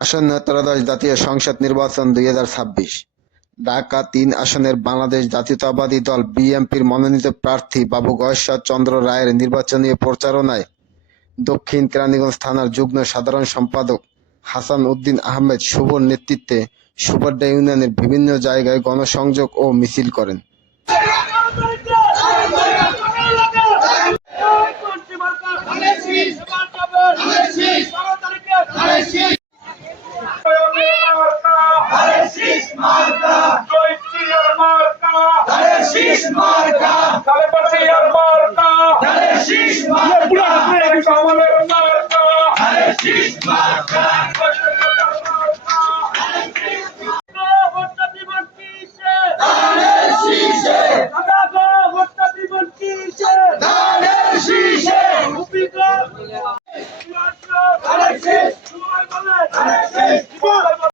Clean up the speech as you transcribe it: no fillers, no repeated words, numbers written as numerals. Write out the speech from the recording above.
আসন্ন ত্রয়োদশ জাতীয় সংসদ নির্বাচন 2026। ঢাকা-৩ আসনের বাংলাদেশ জাতীয়তাবাদী দল বিএনপির মনোনীত প্রার্থী বাবু গয়েশ্বর চন্দ্র রায়ের নির্বাচনী প্রচারণায় দক্ষিণ কেরানীগঞ্জ থানার যুগ্ম সাধারণ সম্পাদক হাসান উদ্দিন আহমেদ শুভর নেতৃত্বে সুবড্ডা ইউনিয়নের বিভিন্ন জায়গায় গণসংযোগ ও মিছিল করেন।